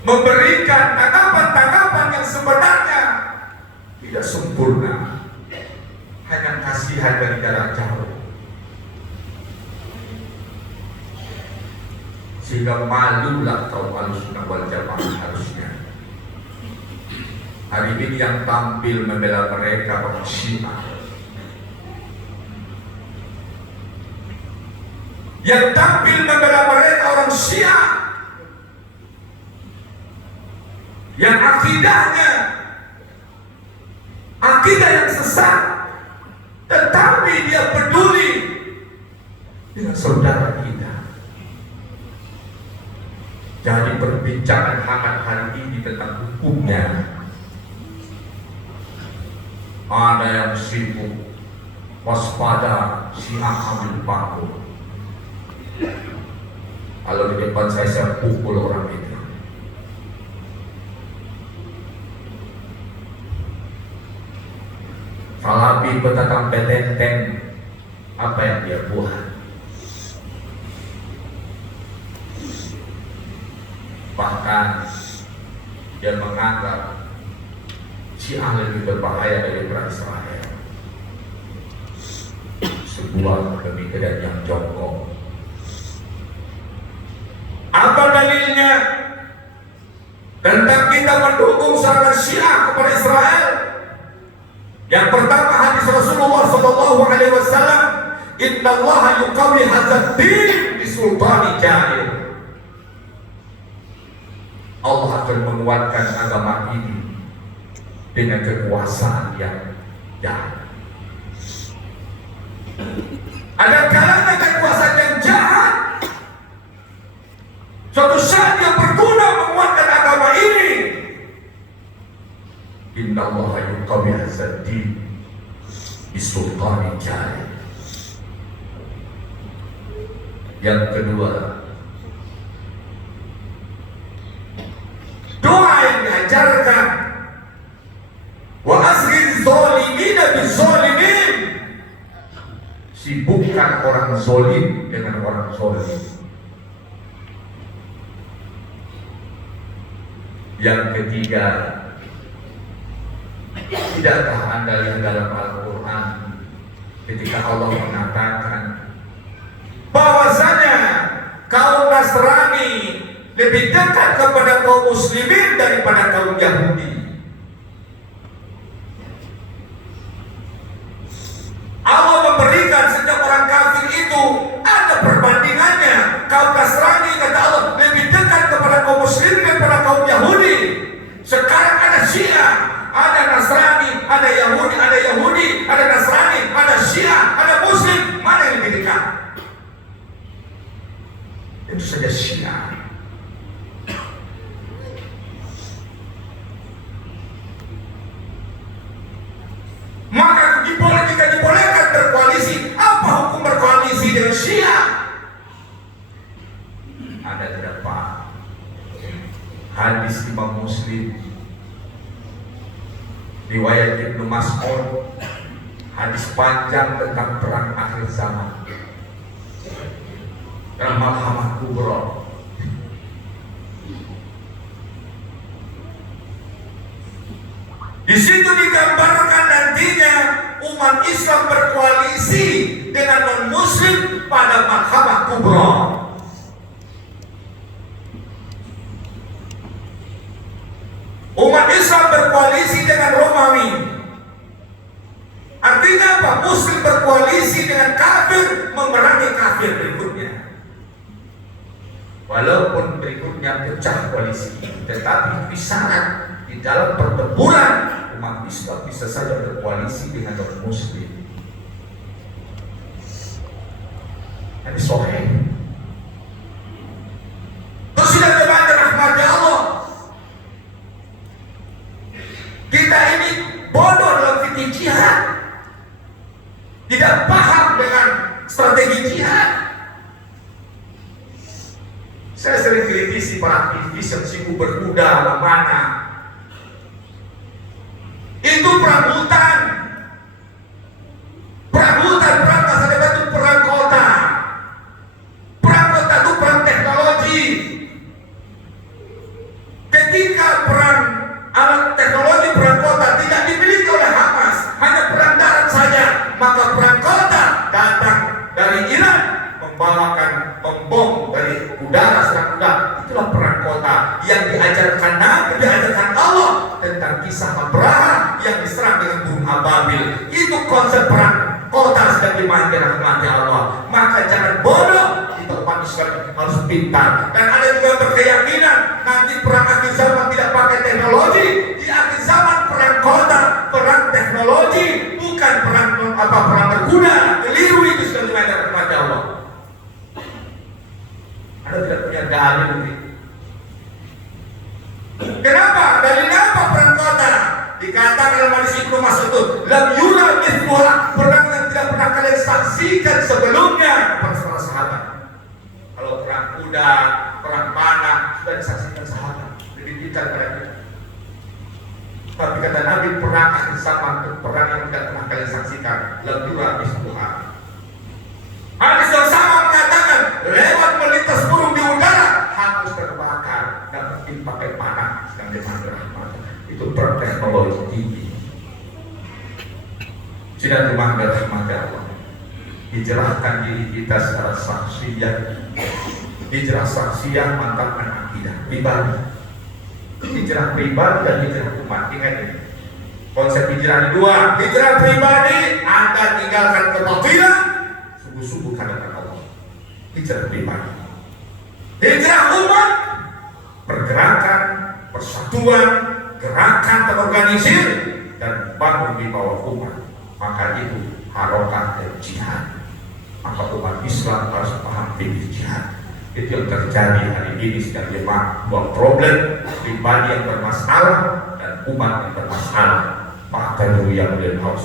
memberikan tanggapan-tanggapan yang sebenarnya tidak sempurna, hanya kasihan dari jarak jauh, sehingga malulah kaum Ahlussunnah wal Jamaah. Harusnya hari ini yang tampil membela mereka orang Syiah, yang tampil membela mereka orang Syiah, yang akidahnya akidah yang sesat, tetapi dia peduli dengan saudara kita. Jadi perbincangan hangat hari ini tentang hukumnya. Ada yang sibuk waspada Syiah ambil panggung. Kalau di depan saya pukul orang itu. Falabi petatang petenteng, apa yang dia buat? Bahkan dia menganggap Syiah lebih berbahaya dari perang Israel. Sebuah pemikiran yang jongkok. Apa dalilnya tentang kita mendukung serangan Syiah kepada Israel? Yang pertama, hadis Rasulullah SAW, Innallaha yuqawwi hadzal din bisultani jahil. Allah akan menguatkan agama ini dengan kekuasaan yang jahat. Ada kalanya kekuasaan yang jahat suatu saat yang berguna menguatkan agama ini. Innallaha yuqawwi hadzal din bisultani jahil. Yang kedua, doa yang diajarkan, wa asghir zalimina bizalimin, sibukkan orang zalim dengan orang zalim. Yang ketiga, tidakkah Anda lihat dalam Al-Quran ketika Allah mengatakan bahwasanya kaum Nasrani lebih dekat kepada kaum Muslimin daripada kaum Yahudi. Allah memberikan setiap orang kafir itu ada perbandingannya. Kaum Nasrani, kata Allah, lebih dekat kepada kaum Muslimin daripada kaum Yahudi. Sekarang ada Syiah, ada Nasrani, ada Yahudi, ada Nasrani, ada Syiah, ada Muslim. Mana yang lebih dekat? Itu saja Syiah. Maka jika dibolehkan berkoalisi, apa hukum berkoalisi dengan Syiah? Ada beberapa hadis Imam Muslim, riwayat Ibnu Mas'ud, hadis panjang tentang perang akhir zaman, dalam Malhamah Kubra. Di situ digambarkan nantinya umat Islam berkoalisi dengan non-Muslim pada Malhamah Kubra. Umat Islam berkoalisi dengan Romawi. Artinya apa? Muslim berkoalisi dengan kafir, memerangi kafir berikutnya. Walaupun berikutnya pecah koalisi, tetapi disyarat di dalam pertempuran umat Islam bisa saja berkoalisi dengan non-Muslim. Ini sahih. Terus sudah kepada rahmat Allah. Kita ini bodoh dalam fikih jihad, tidak paham dengan strategi jihad. Saya sering kritisi para aktivis yang sibuk berkuda mana. Itu perang hutan. Perang hutan, perang kasar itu perang kota. Perang kota itu perang teknologi. membom dari udara, serang udara. Itulah perang kota yang diajarkan Nabi, diajarkan Allah tentang kisah Abraham yang diserang dengan burung ababil. Itu konsep perang kota sedang dimainkan rahmati Allah. Maka jangan bodoh, kita umat Islam harus pintar. Dan ada juga berkeyakinan nanti perang akhir zaman tidak pakai teknologi. Di akhir zaman perang kota, perang teknologi, bukan perang perang berkuda. Keliru itu sudah dimainkan rahmati Allah. Anda tidak punya dalil ini. Kenapa? Dari apa perang kota? Dikatakan dalam hadis Ibnu Mas'ud, lam yura mithluha, perang yang tidak pernah kalian saksikan sebelumnya para sahabat. Kalau perang kuda, perang panah sudah disaksikan sahabat, dididikan pada kita. Tapi kata Nabi, perang akhir zaman itu perang yang tidak pernah kalian saksikan, lam yura mithluha. Hadis yang sama mengatakan, lewat melintas burung di udara, hangus terbakar dan mungkin pakai panah sedang dimanggil rahmat. Itu berteknologi tinggi. Tidak dimanggil rahmat Allah. Dijelaskan diri kita secara saksian, hijrah saksian mantapkan akidah pribadi, hijrah pribadi dan hijrah umat. Ingat ini, konsep hijrah dua. Hijrah pribadi, Anda tinggalkan kebatilan, sungguh-sungguh hadapan Allah. Hijrah pribadi. Hijrah umat, pergerakan, persatuan, gerakan terorganisir dan bangun di bawah umat. Maka itu harokat dan jihad. Maka umat Islam harus paham fikih jihad. Itu yang terjadi hari ini sedang jemaah, dua problem, pribadi yang bermasalah dan umat yang bermasalah. Maka yang mulia Allah